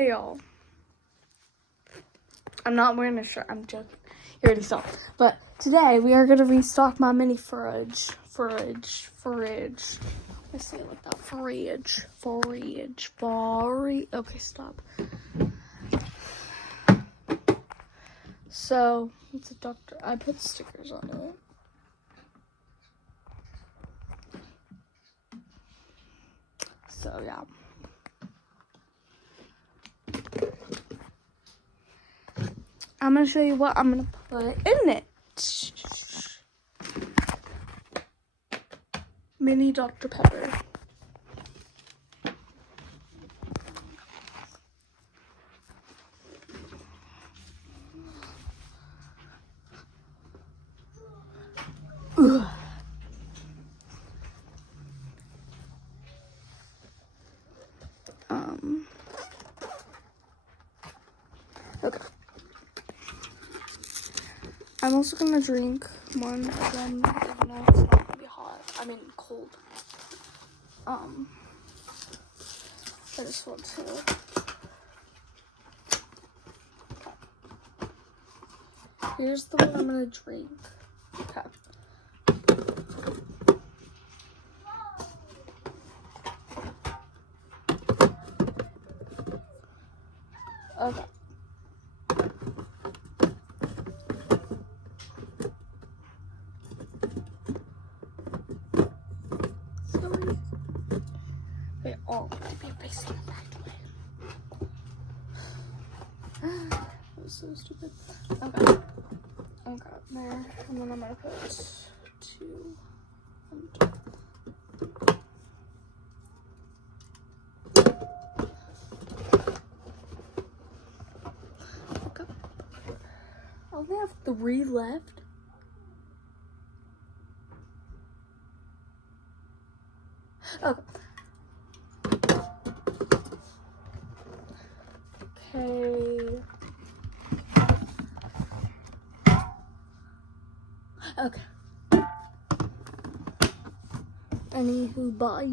Hey y'all. I'm not wearing a shirt. I'm joking. You already saw. But today we are gonna restock my mini fridge. Fridge. Let's say it like that. Fridge. Okay, stop. So it's a doctor. I put stickers on it. So yeah. I'm gonna show you what I'm gonna put in it. Mini Dr. Pepper. Ugh. Okay. I'm also gonna drink one of them, even though it's not gonna be hot. I mean, cold. I just want to. Okay. Here's the one I'm gonna drink. Okay. Okay. Sorry. They all have to be facing the right way. That was so stupid. Okay. Okay, there. And then I'm gonna put 2 on top. Okay. I only have 3 left. Okay. Okay. Anywho, bye.